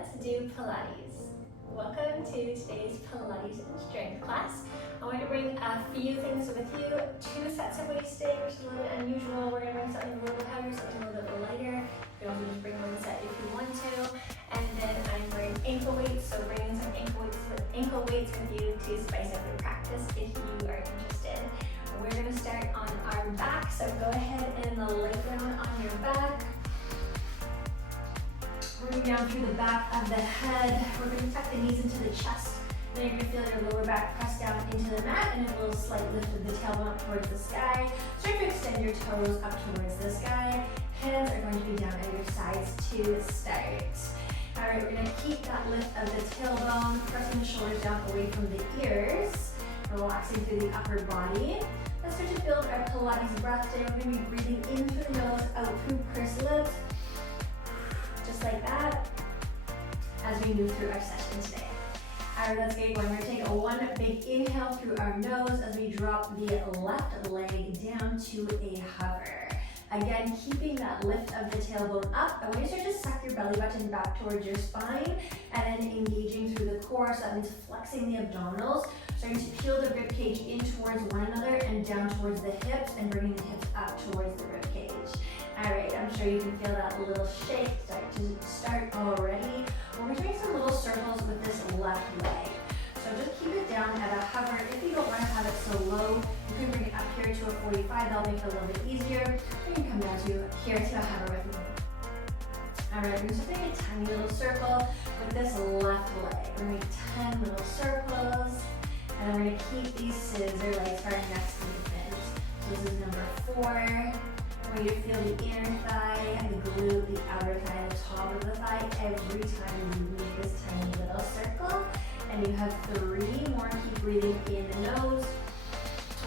let's do Pilates. Welcome to today's Pilates and strength class. I want to bring a few things with you. 2 sets of weights today, which is a little bit unusual. We're going to bring something a little bit heavier, something a little bit lighter. You can also just bring 1 set if you want to. And then I'm wearing ankle weights, so bringing some ankle weights with you to spice up your practice if you are interested. We're going to start on our back, so go ahead and lay down on your back. Moving down through the back of the head, we're going to tuck the knees into the chest. Then you're going to feel your lower back press down into the mat and a little slight lift of the tailbone up towards the sky. Start to extend your toes up towards the sky. Hands are going to be down at your sides to start. All right, we're going to keep that lift of the tailbone, pressing the shoulders down away from the ears, relaxing through the upper body. Let's start to build our Pilates breath today. We're going to be breathing in through the nose, out through pursed lips. Just like that, as we move through our session today. All right, let's get going. We're going to take one big inhale through our nose as we drop the left leg down to a hover. Again, keeping that lift of the tailbone up. I want you to start to suck your belly button back towards your spine and then engaging through the core. So that means flexing the abdominals, starting to peel the ribcage in towards one another and down towards the hips and bringing the hips up towards the ribcage. All right, I'm sure you can feel that little shake start already. We're doing some little circles with this left leg. So just keep it down at a hover. If you don't want to have it so low, you can bring it up here to a 45. That'll make it a little bit easier. Or you can come down to here to a hover with me. All right, we're just doing a tiny little circle with this left leg. We're going to make 10 little circles. And then we're going to keep these scissor legs for our next movement. So this is number 4. Where you feel the inner thigh, the glute, the outer thigh, the top of the thigh every time you make this tiny little circle. And you have 3 more. Keep breathing in the nose.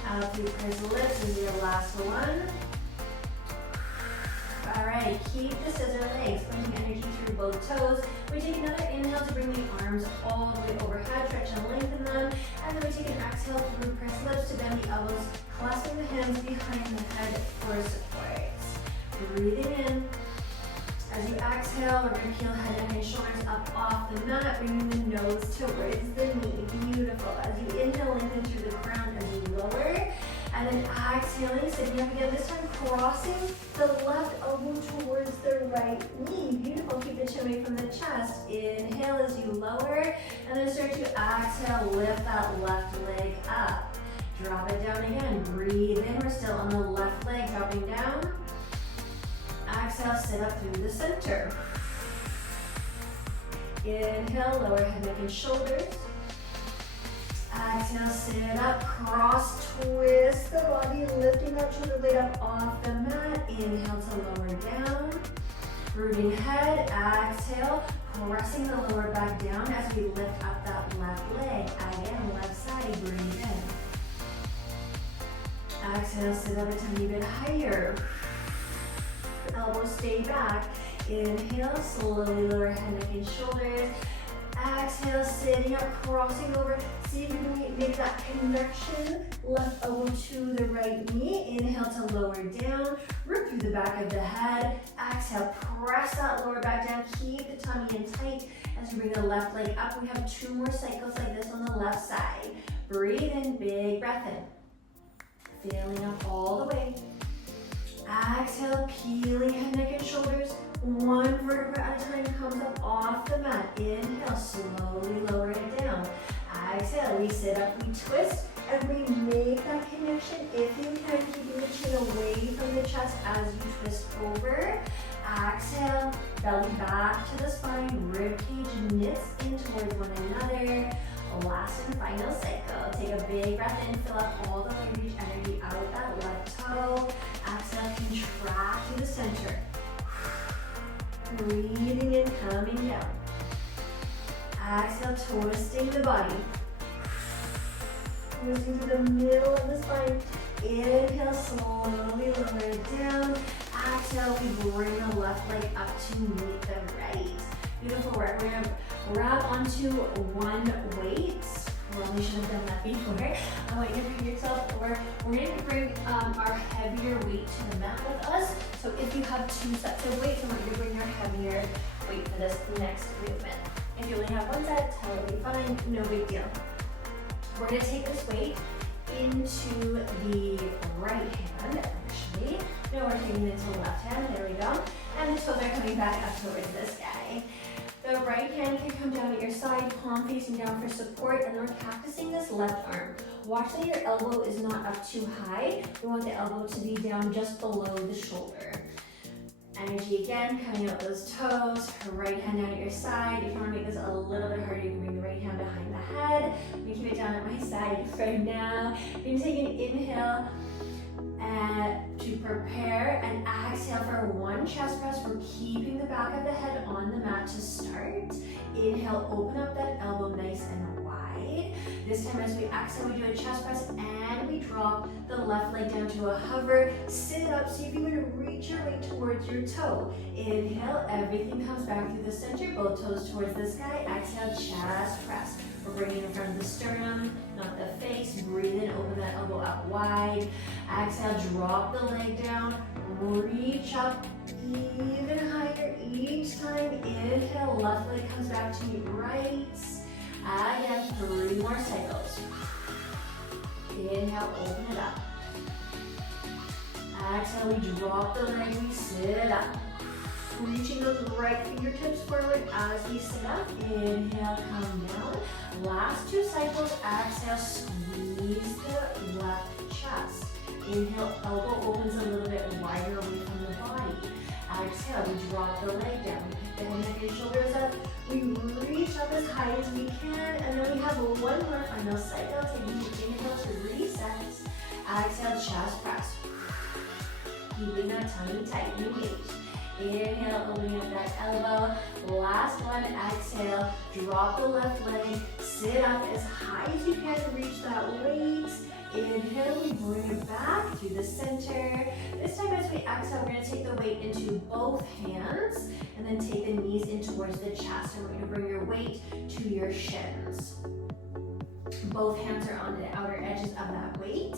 Out through pursed lips is your last one. All right, keep the scissor legs, bringing energy through both toes. We take another inhale to bring the arms all the way overhead, stretch and lengthen them. And then we take an exhale through pursed lips to bend the elbows, clasping the hands behind the head for support. Breathing in. As you exhale, we're going to peel head, neck, and shoulders up off the mat, bringing the nose towards the knee. Beautiful. As you inhale, lengthen through the crown as you lower. And then exhaling, sitting up again, this time crossing the left elbow towards the right knee. Beautiful. Keep the chin away from the chest. Inhale as you lower. And then start to exhale, lift that left leg up. Drop it down again. Breathe in. We're still on the left leg, dropping down. Exhale, sit up through the center. Inhale, lower head, neck, and shoulders. Exhale, sit up, cross, twist the body, lifting that shoulder blade up off the mat. Inhale to lower down. Rooting head, exhale, pressing the lower back down as we lift up that left leg. Again, left side, breathe in. Exhale, sit up a tiny bit higher. Elbows stay back. Inhale, slowly lower head, neck, and shoulders. Exhale, sitting up, crossing over. See if you can make that connection. Left elbow to the right knee. Inhale to lower down. Root through the back of the head. Exhale, press that lower back down. Keep the tummy in tight as you bring the left leg up. We have 2 more cycles like this on the left side. Breathe in, big breath in. Feeling up all the way. Exhale, peeling head, neck, and shoulders. 1 vertebra at a time comes up off the mat. Inhale, slowly lower it down. Exhale, we sit up, we twist, and we make that connection. If you can, keeping the chin away from the chest as you twist over. Exhale, belly back to the spine, rib cage knits in towards one another. Last and final cycle. Take a big breath in, fill up all the way, reach energy out that left toe. Exhale, contract to the center. Breathing in, coming down. Exhale, twisting the body. Twisting to the middle of the spine. Inhale, slowly lower it down. Exhale, we bring the left leg up to meet the right. Beautiful work. We're going to grab onto 1 weight. Probably should have done that before. I want you to bring yourself over. We're going to bring our heavier weight to the mat with us. So if you have 2 sets of weights, I want you to bring your heavier weight for this next movement. If you only have one set, totally fine, no big deal. We're gonna take this weight into the right hand, actually. No, we're taking it to the left hand, there we go. And the toes are coming back up towards the sky. The right hand can come down at your side, palm facing down for support, and we're cactusing this left arm. Watch that your elbow is not up too high. We want the elbow to be down just below the shoulder. Energy again, coming out those toes, right hand down at your side. If you want to make this a little bit harder, you can bring the right hand behind the head. I'm going to keep it down at my side for now. You're going to take an inhale to prepare and exhale for one chest press. We're keeping the back of the head on the mat to start. Inhale, open up that elbow nice and wide. This time as we exhale, we do a chest press and we drop the left leg down to a hover. Sit up, see if you want to reach your weight towards your toe. Inhale, everything comes back through the center, both toes towards the sky. Exhale, chest press. We're bringing in front of the sternum, not the face. Breathe in, open that elbow up wide. Exhale, drop the leg down. Reach up even higher each time. Inhale, left leg comes back to meet right. Again, 3 more cycles. Inhale, open it up. Exhale, we drop the leg, we sit up. Reaching those right fingertips forward as we sit up. Inhale, come down. Last 2 cycles. Exhale, squeeze the left chest. Inhale, elbow opens a little bit wider away from the body. Exhale, we drop the leg down. We pick the hand of your shoulders up. We reach up as high as we can. And then we have one more final cycle. Taking the inhale to reset. Exhale, chest press. Keeping that tummy tight and engaged. Inhale, opening up that elbow. Last one, exhale, drop the left leg, sit up as high as you can to reach that weight. Inhale, we bring it back through the center. This time as we exhale, we're gonna take the weight into both hands and then take the knees in towards the chest. And we're gonna bring your weight to your shins. Both hands are on the outer edges of that weight.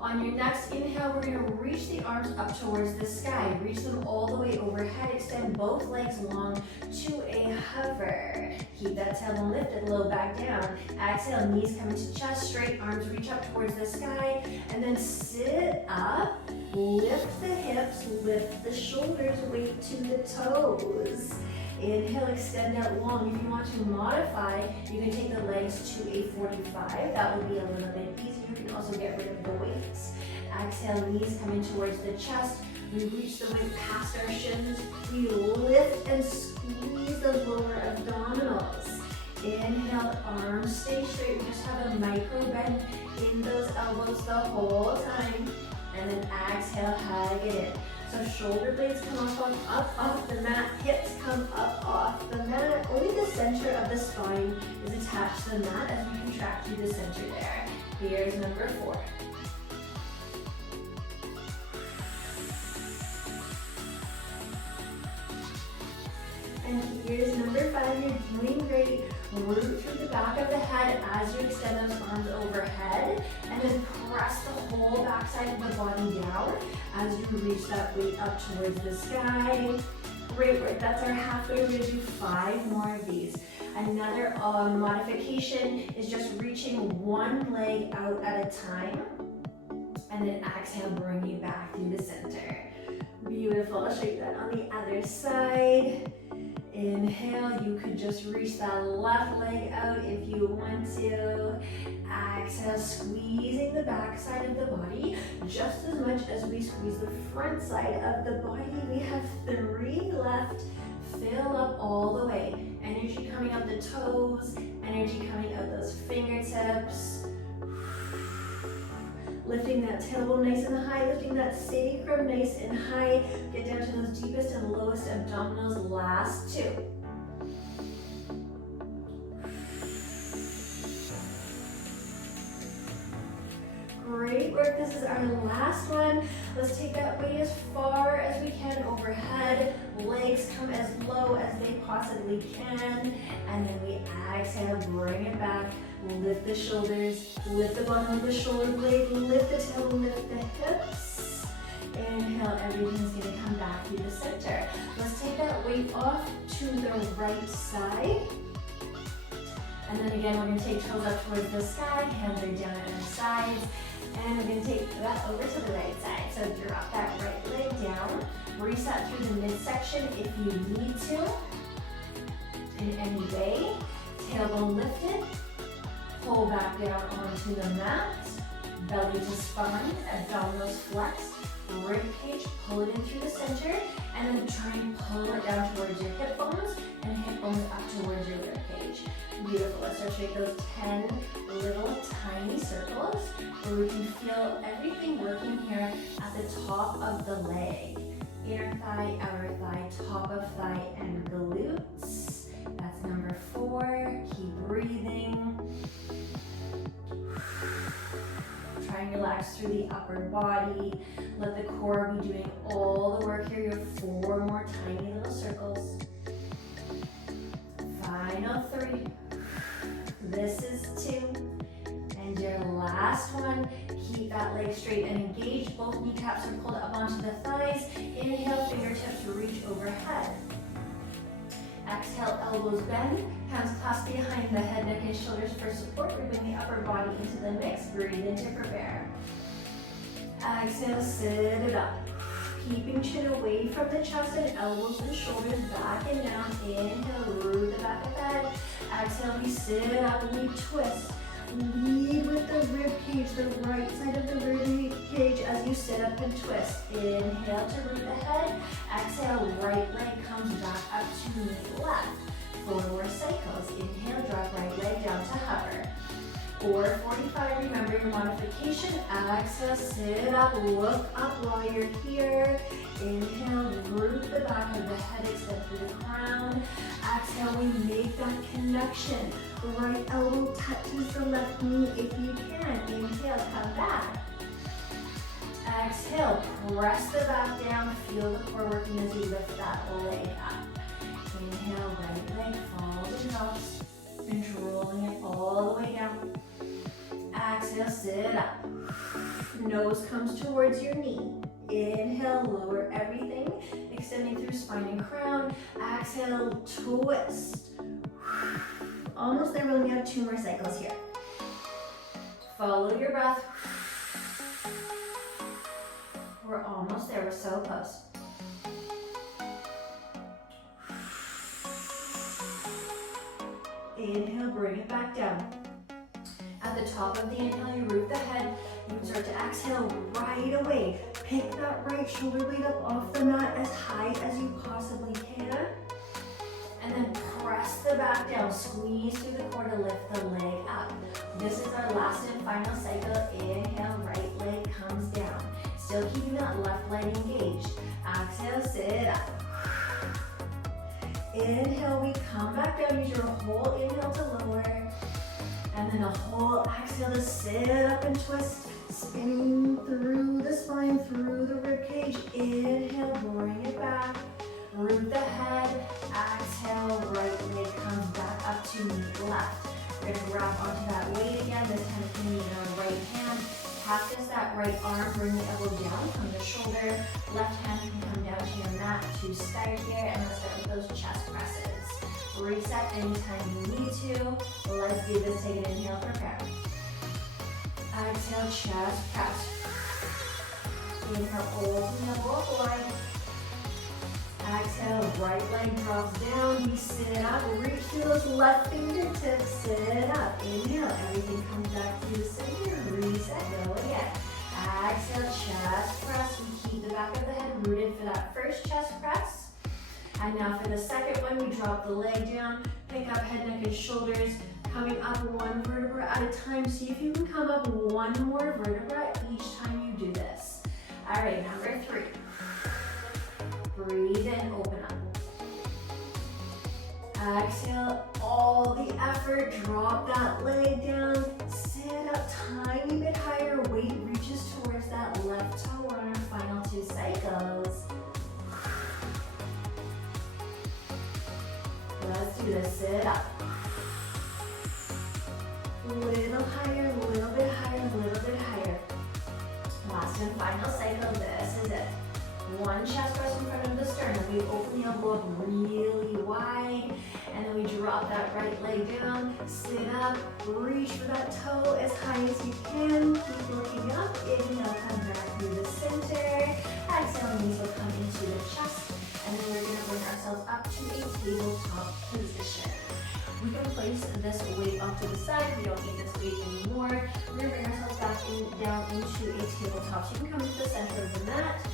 On your next inhale, we're going to reach the arms up towards the sky. Reach them all the way overhead. Extend both legs long to a hover. Keep that tailbone lifted, low back down. Exhale, knees come into chest, straight arms reach up towards the sky. And then sit up, lift the hips, lift the shoulders, weight to the toes. Inhale, extend out long. If you want to modify, you can take the legs to a 45. That will be a little bit easier. You can also get rid of the weights. Exhale, knees come in towards the chest. We reach the weight past our shins. We lift and squeeze those lower abdominals. Inhale, arms stay straight. We just have a micro bend in those elbows the whole time. And then exhale, hug it in. So shoulder blades come up off the mat, hips come up off the mat. Only the center of the spine is attached to the mat as we contract through the center there. Here's number 4. And here's number 5. You're doing great. Root through the back of the head as you extend those arms overhead. And then press the whole backside of the body down as you reach that weight up towards the sky. Great work. That's our halfway. We're going to do 5 more of these. Another modification is just reaching one leg out at a time. And then exhale, bring you back through the center. Beautiful. I'll show you that on the other side. Inhale, you could just reach that left leg out if you want to. Exhale, squeezing the back side of the body just as much as we squeeze the front side of the body. We have 3 left. Fill up all the way. Energy coming up the toes, energy coming out those fingertips. Lifting that tailbone nice and high, lifting that sacrum nice and high. Get down to those deepest and lowest abdominals, last 2. Great work, this is our last one. Let's take that weight as far as we can overhead. Legs come as low as they possibly can. And then we exhale, bring it back. Lift the shoulders, lift the bottom of the shoulder blade, lift the tail, lift the hips. Inhale, everything's gonna come back through the center. Let's take that weight off to the right side. And then again, we're gonna take toes up towards the sky, hands are down at the sides. And we're gonna take that over to the right side. So drop that right leg down. Reset through the midsection if you need to. In any way. Tailbone lifted. Pull back down onto the mat. Belly to spine, abdominals flexed. Rib cage, pull it in through the center. And then try and pull it down towards your hip bones. And hip bones up towards your rib cage. Beautiful. Let's start to make those 10 little tiny circles where we can feel everything working here at the top of the leg. Inner thigh, outer thigh, top of thigh, and glutes. That's number 4. Keep breathing. Try and relax through the upper body. Let the core be doing all the work here. You have 4 more tiny little circles. Final 3. This is 2. And your last one. Keep that leg straight and engaged. Both kneecaps are pulled up onto the thighs. Inhale, fingertips reach overhead. Exhale, elbows bend. Hands clasp behind the head, neck, and shoulders for support. We bring the upper body into the mix. Breathe in to prepare. Exhale, sit it up. Keeping chin away from the chest and elbows and shoulders back and down. Inhale, root the back of the head. Exhale, we sit up and we twist. Lead with the rib cage, the right side of the rib cage as you sit up and twist. Inhale to root the head. Exhale, right leg comes back up to meet left. 4 more cycles. Inhale, drop right leg down to hover. Or 45, remember your modification. Exhale, sit up, look up while you're here. Inhale, root the back of the head, extend through the crown. Exhale, we make that connection. Right elbow touches the left knee if you can. Inhale, come back. Exhale, press the back down. Feel the core working as you lift that leg up. Inhale, right leg falls and drops. Controlling it all the way down. Exhale, sit up. Nose comes towards your knee. Inhale, lower everything, extending through spine and crown. Exhale, twist. Almost there, we only have 2 more cycles here. Follow your breath. We're almost there, we're so close. Inhale, bring it back down. At the top of the inhale, you root the head. You can start to exhale right away. Pick that right shoulder blade up off the mat as high as you possibly can. And then press the back down. Squeeze through the core to lift the leg up. This is our last and final cycle. Inhale, right leg comes down. Still keeping that left leg engaged. Exhale, sit up. Inhale, we come back down. Use your whole inhale to lower. And then a whole exhale to sit up and twist. Spinning through the spine, through the rib cage. Inhale, bring it back. Root the head. Exhale, right leg comes back up to meet left. We're going to grab onto that weight again. This time it's going to be in our right hand. Cactus that right arm, bring the elbow down from the shoulder. Left hand can come down to your mat to start here. And let's start with those chest presses. Reset anytime you need to. Let's do this. Take an inhale, prepare. Exhale, chest press. Inhale, open the both line. Exhale, right leg drops down. We sit up, reach through those left fingertips, sit up. Inhale, everything comes back to the center. Reset, go again. Exhale, chest press. We keep the back of the head rooted for that first chest press. And now for the second one, we drop the leg down, pick up head, neck, and shoulders, coming up 1 vertebra at a time. See if you can come up 1 more vertebra each time you do this. All right, number 3. Breathe in, open up. Exhale, all the effort, drop that leg down, sit up tiny bit higher, weight reaches towards that left toe on our final 2 cycles. Let's do this, sit up. Little higher, little bit higher, little bit higher. Last and final cycle. This is it. One chest press in front of the sternum. We open the elbow up really wide, and then we drop that right leg down, sit up, reach for that toe as high as you can. Keep looking up. Inhale, come back through the center. Exhale, knees will come into the chest, and then we're gonna bring ourselves up to a tabletop position. We can place this weight off to the side. We don't need this weight anymore. We're gonna bring ourselves back down into a tabletop. So you can come to the center of the mat,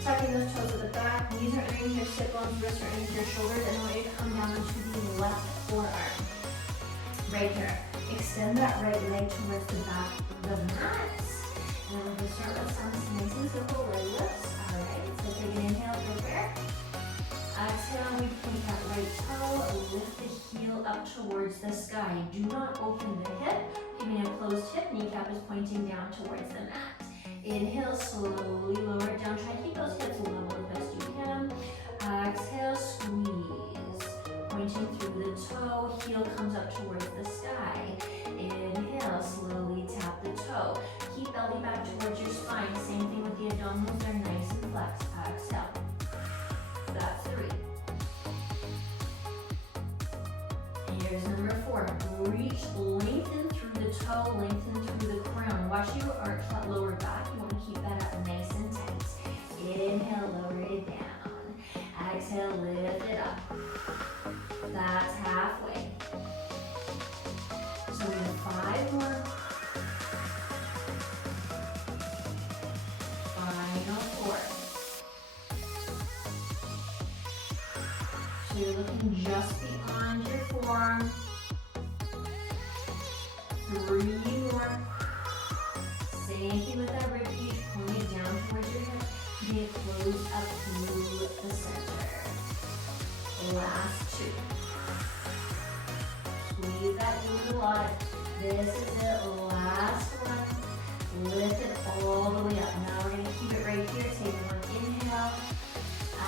tucking those toes at the back, knees are underneath your sit bones, wrists are underneath your shoulders, and I want you to come down into the left forearm. Right here. Extend that right leg towards the back of the mat. And we're gonna start with some nice and simple leg lifts. Alright, so take an inhale, prepare. Exhale, we point that right toe, lift the heel up towards the sky. Do not open the hip. Keeping a closed hip, kneecap is pointing down towards the mat. Inhale, slowly lower it down. Try to keep those hips level as best you can. Exhale, squeeze. Pointing through the toe, heel comes up towards the sky. Inhale, slowly tap the toe. Keep belly back towards your spine. Same thing with the abdominals, they're nice and flexed. Exhale. That's 3. Here's number 4. Reach, lengthen through the toe, lengthen through the crown. Watch you arch that lower back. You want to keep that up nice and tight. Inhale, lower it down. Exhale, lift it up. That's halfway. So we have 5 more. Final 4. So you're looking just beyond your forearm. 3 more. Same thing with that rib cage, pulling it down towards your hip. Get it closed up through the center. Last 2. Squeeze that glute a lot. This is it. Last one. Lift it all the way up. Now we're going to keep it right here. Take one inhale.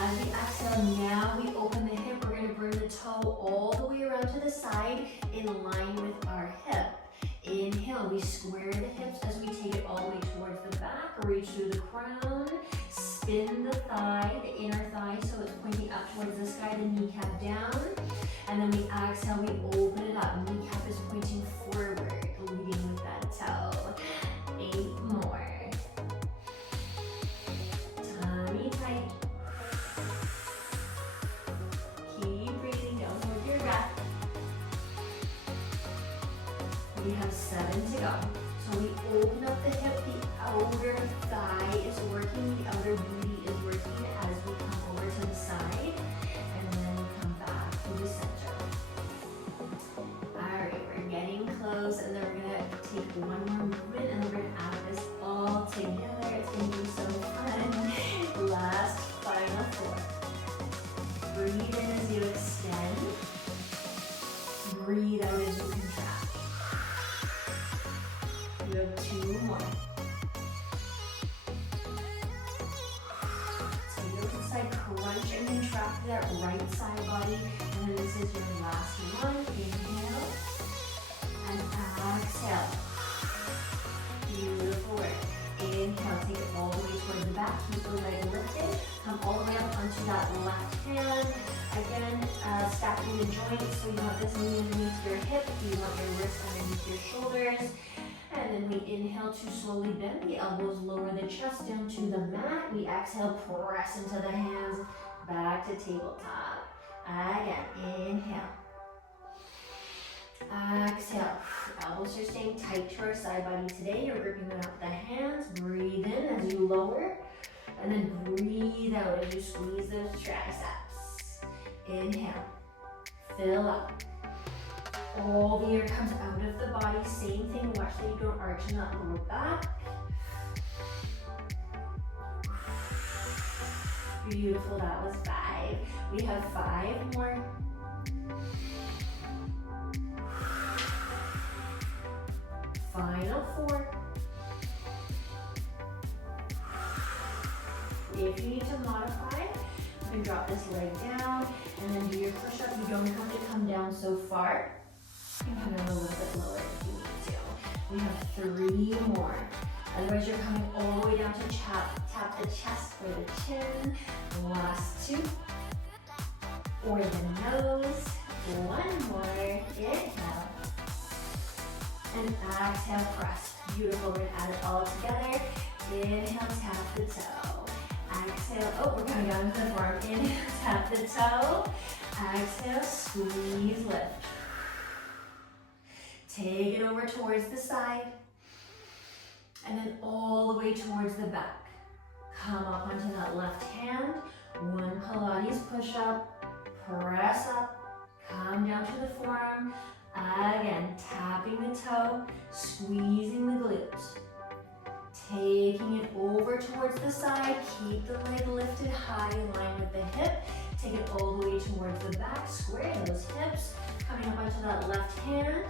As we exhale, now we open the hip. We're going to bring the toe all the way around to the side in line with our hip. Inhale, we square the hips as we take it all the way towards the back. Reach through the crown. Spin the thigh, the inner thigh, so it's pointing up towards the sky, the kneecap down. And then we exhale, we open it up. Kneecap is pointing forward, leading with that toe. 8 more. Tummy tight. Keep breathing, don't hold your breath. We have 7 to go. So we open up the hip, the outer thigh is working, the outer booty is working as we come over to the side, and then we come back to the center. Alright, we're getting close, and then we're going to take one more movement, and then we're going to add this all together. It's going to be so fun. Last, final 4. Breathe in as you extend. Breathe out as you contract. You have 2 more. Take it to the side, crunch and contract that right side body. And then this is your last one. Inhale and exhale. Beautiful work. Inhale, take it all the way towards the back. Keep the leg lifted. Come all the way up onto that left hand. Again, stacking the joints. So you want this knee underneath your hip. You want your wrist underneath your shoulders. And then we inhale to slowly bend the elbows, lower the chest down to the mat. We exhale, press into the hands, back to tabletop. Again, inhale. Exhale. Elbows are staying tight to our side body today. You're gripping them out with the hands. Breathe in as you lower. And then breathe out as you squeeze those triceps. Inhale. Fill up. All the air comes out of the body. Same thing. Watch that you don't arch in that lower back. Beautiful. That was 5. We have 5 more. Final 4. If you need to modify, you can drop this leg down and then do your push-up. You don't have to come down so far. You can come down a little bit lower if you need to. We have 3 more. Otherwise, you're coming all the way down to tap the chest or the chin. Last two. Or the nose. One more. Inhale. And exhale, press. Beautiful. We're gonna add it all together. Inhale, tap the toe. Exhale. Oh, we're coming down to the forearm. Inhale, tap the toe. Exhale, squeeze, lift. Take it over towards the side. And then all the way towards the back. Come up onto that left hand. One Pilates push-up. Press up. Come down to the forearm. Again, tapping the toe. Squeezing the glutes. Taking it over towards the side. Keep the leg lifted high in line with the hip. Take it all the way towards the back. Square those hips. Coming up onto that left hand.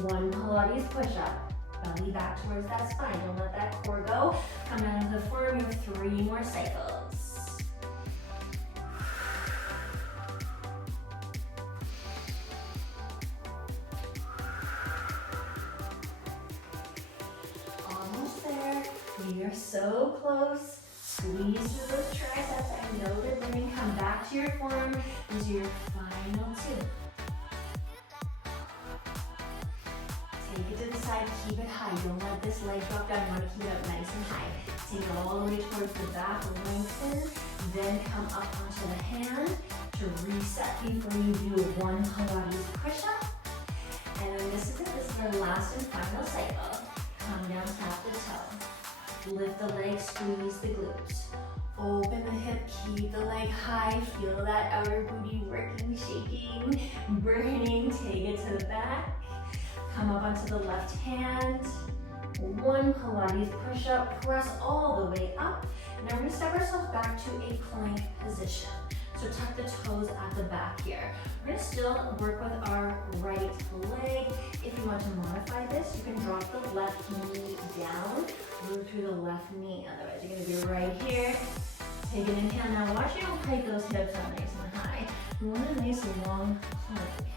One Pilates push-up. Belly back towards that spine. Don't let that core go. Come down to the forearm. You have 3 more cycles. Almost there. You're so close. Squeeze through those triceps. I know they're burning. Come back to your forearm. These are your final 2. Take it to the side, keep it high. Don't let this leg drop down. You want to keep it up nice and high. Take it all the way towards the back, lengthen. Then come up onto the hand to reset before you do one Pilates push-up. And then this is it. This is our last and final cycle. Come down, tap the toe. Lift the leg, squeeze the glutes. Open the hip, keep the leg high. Feel that outer booty working, shaking, burning. Take it to the back. Come up onto the left hand. One Pilates push-up. Press all the way up. Now we're going to step ourselves back to a plank position. So tuck the toes at the back here. We're going to still work with our right leg. If you want to modify this, you can drop the left knee down. Move through the left knee. Otherwise, you're going to be right here. Take an inhale. Now watch you don't hike those hips up nice and high. We want a nice long plank.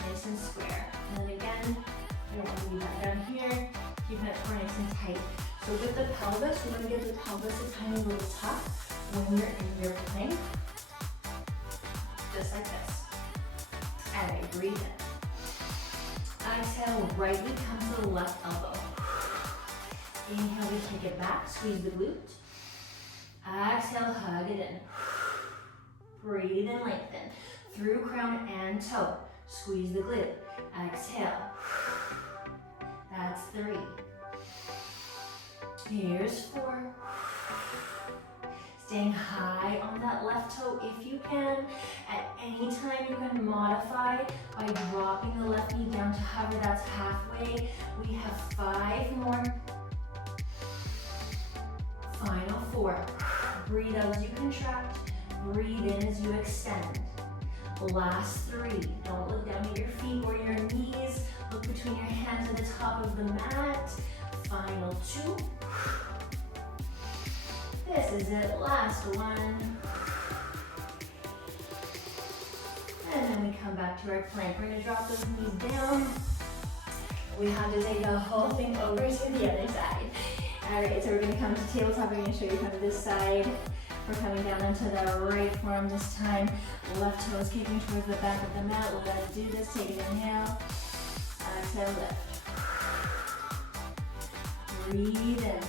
Nice and square. And then again, you don't want to be back down here. Keeping that core nice and tight. So with the pelvis, we want to give the pelvis a tiny little tuck when you're in your plank. Just like this. And I breathe in. Exhale, right knee comes to the left elbow. Inhale, we take it back, squeeze the glute. Exhale, hug it in. Breathe and lengthen. Through crown and toe. Squeeze the glute. Exhale. That's 3. Here's 4. Staying high on that left toe if you can. At any time you can modify by dropping the left knee down to hover. That's halfway. We have 5 more. Final 4. Breathe out as you contract. Breathe in as you extend. Last 3. Don't look down at your feet or your knees. Look between your hands at the top of the mat. Final 2. This is it. Last one. And then we come back to our plank. We're going to drop those knees down. We have to take the whole thing over to the other side. Alright, so we're going to come to tabletop. We're going to show you from this side. We're coming down into the right forearm this time. Left toe is kicking towards the back of the mat. Let's do this. Take an inhale. Exhale, lift. Breathe in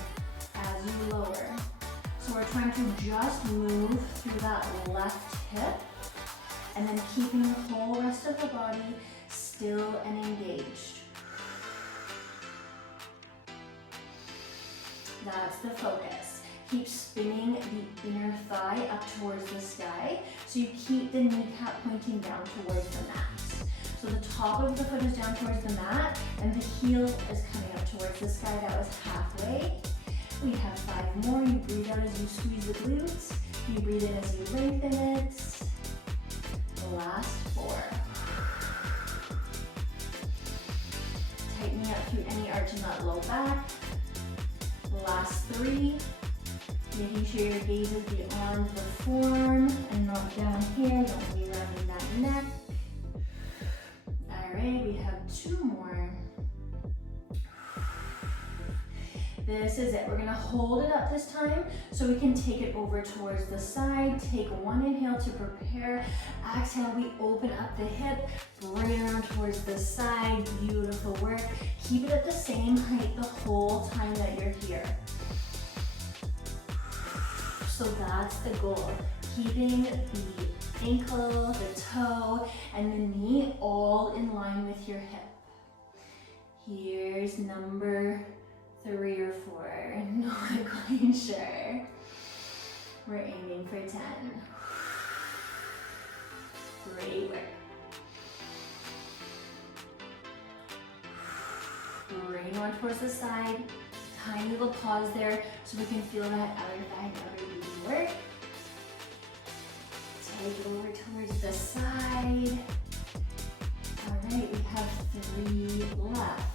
as you lower. So we're trying to just move through that left hip and then keeping the whole rest of the body still and engaged. That's the focus. Keep spinning the inner thigh up towards the sky. So you keep the kneecap pointing down towards the mat. So the top of the foot is down towards the mat and the heel is coming up towards the sky. That was halfway. We have 5 more. You breathe out as you squeeze the glutes. You breathe in as you lengthen it. Last 4. Tightening up through any arch in that low back. Last 3. Making sure your gaze is beyond the forearm and not down here. Don't be rounding that neck. Alright, we have 2 more. This is it. We're gonna hold it up this time so we can take it over towards the side. Take one inhale to prepare. Exhale, we open up the hip, bring it around towards the side. Beautiful work. Keep it at the same height the whole time that you're here. So that's the goal. Keeping the ankle, the toe, and the knee all in line with your hip. Here's number 3 or 4, not quite sure. We're aiming for 10. Great work. Bring one towards the side. Tiny little pause there so we can feel that outer thigh, outer booty work. Take it over towards the side. All right, we have 3 left.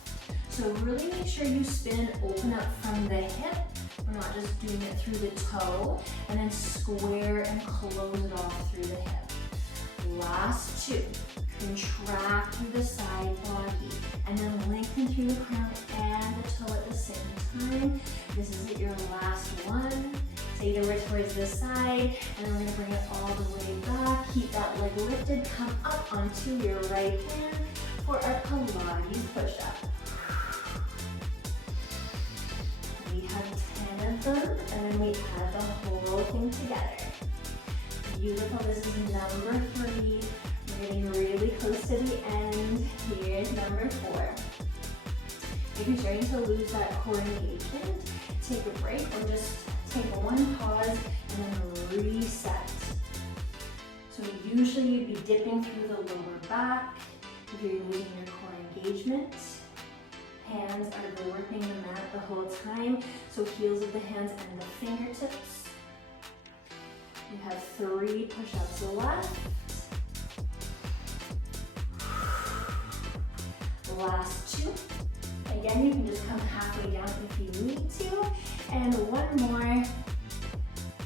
So really make sure you spin, open up from the hip. We're not just doing it through the toe, and then square and close it off through the hip. Last 2. Contract through the side body, and then lengthen through the crown and the toe at the same time. This is your last one. Take it over towards the side, and then we're gonna bring it all the way back. Keep that leg lifted, come up onto your right hand for our Pilates push-up. We have 10 of them, and then we add the whole thing together. Beautiful, this is number 3. We're getting really close to the end. Here's number 4. If you're starting to lose that core engagement, take a break or just take one pause and then reset. So usually you'd be dipping through the lower back if you're losing your core engagement. Hands are gripping the mat the whole time, so heels of the hands and the fingertips. You have 3 push-ups left. Last 2. Again, you can just come halfway down if you need to. And one more.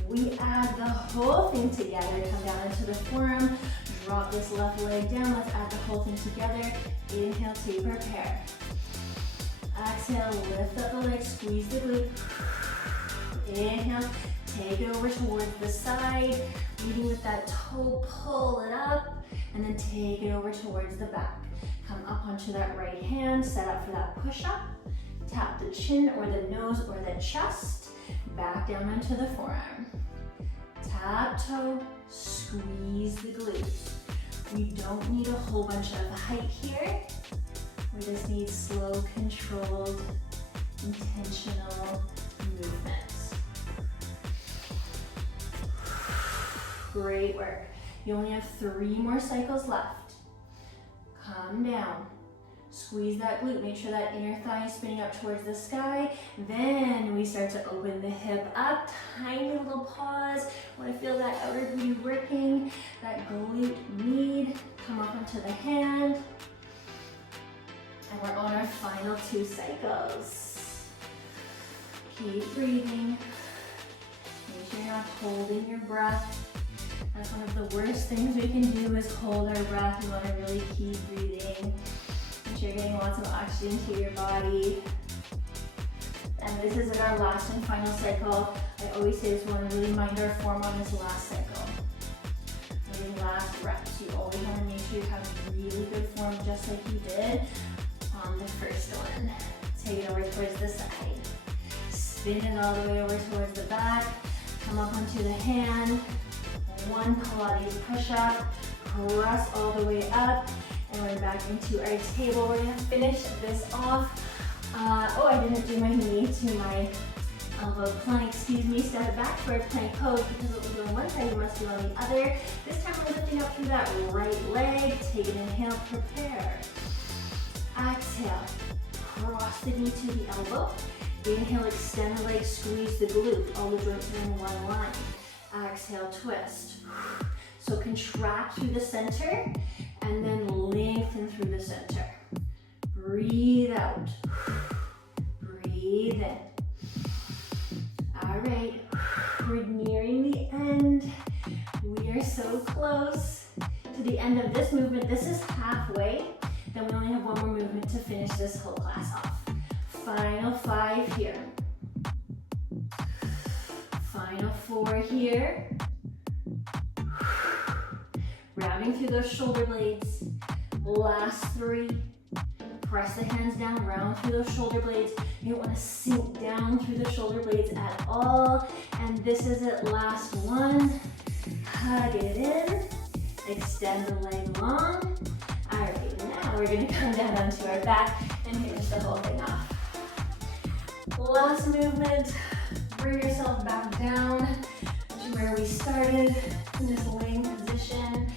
We add the whole thing together. Come down into the forearm. Drop this left leg down. Let's add the whole thing together. Inhale to prepare. Exhale, lift up the leg, squeeze the glute. Inhale, take it over towards the side. Leading with that toe, pull it up. And then take it over towards the back. Come up onto that right hand, set up for that push-up. Tap the chin or the nose or the chest. Back down onto the forearm. Tap toe, squeeze the glutes. We don't need a whole bunch of height here. We just need slow, controlled, intentional movements. Great work. You only have 3 more cycles left. Come down. Squeeze that glute. Make sure that inner thigh is spinning up towards the sky. Then we start to open the hip up. Tiny little pause. Want to feel that outer booty working. That glute med. Come up onto the hand. And we're on our final 2 cycles. Keep breathing. Make sure you're not holding your breath. That's one of the worst things we can do is hold our breath. We want to really keep breathing. Make sure you're getting lots of oxygen to your body. And this is our last and final cycle. I always say this, we want to really mind our form on this last cycle. Really last reps. You always want to make sure you have really good form just like you did on the first one. Take it over towards the side. Spin it all the way over towards the back. Come up onto the hand. 1 Pilates push-up. Press all the way up. And we're back into our table. We're going to finish this off. I didn't do my knee to my elbow plank. Excuse me. Step it back for a plank pose because it was on one side, you must be on the other. This time we're lifting up through that right leg. Take an inhale. Prepare. Exhale. Cross the knee to the elbow. Inhale, extend the leg, squeeze the glute. All the joints are in one line. Exhale, twist. So contract through the center and then lengthen through the center. Breathe out. Breathe in. All right, we're nearing the end. We are so close to the end of this movement. This is halfway. Then we only have 1 more movement to finish this whole class off. Final 5 here. Final 4 here. Rounding through those shoulder blades. Last 3. Press the hands down, round through those shoulder blades. You don't want to sink down through the shoulder blades at all. And this is it, last 1. Hug it in. Extend the leg long. All right, now we're gonna come down onto our back and finish the whole thing off. Last movement, bring yourself back down to where we started in this laying position.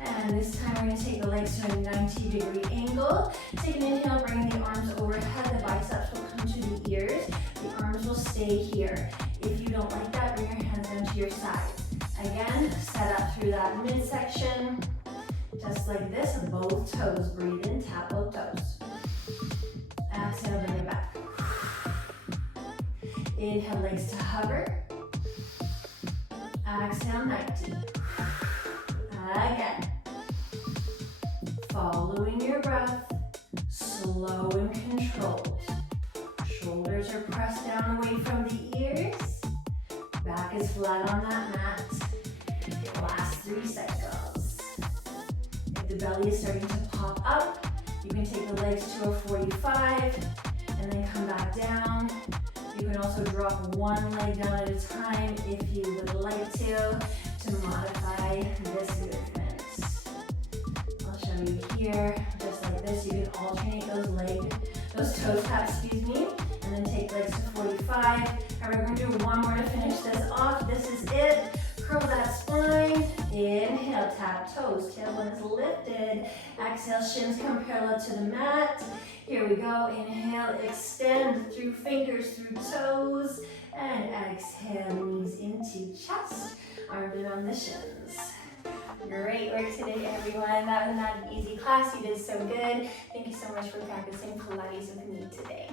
And this time we're gonna take the legs to a 90-degree angle. Take an inhale, bring the arms overhead, the biceps will come to the ears. The arms will stay here. If you don't like that, bring your hands down to your sides. Again, set up through that midsection. Just like this, both toes. Breathe in, tap both toes. Exhale, bring it back. Inhale, legs to hover. Exhale, 90. Again. Following your breath, slow and controlled. Shoulders are pressed down away from the ears. Back is flat on that mat. Last 3 cycles. If the belly is starting to pop up, you can take the legs to a 45 and then come back down. You can also drop one leg down at a time if you would like to modify this movement. I'll show you here, just like this. You can alternate those toe taps, and then take legs to 45. All right, we're gonna do one more to finish this off. This is it. Curl that spine. Inhale, tap toes. Tailbone is lifted. Exhale, shins come parallel to the mat. Here we go. Inhale, extend through fingers, through toes. And exhale, knees into chest. Arms around the shins. Great work today, everyone. That was not an easy class. You did so good. Thank you so much for practicing Pilates with me today.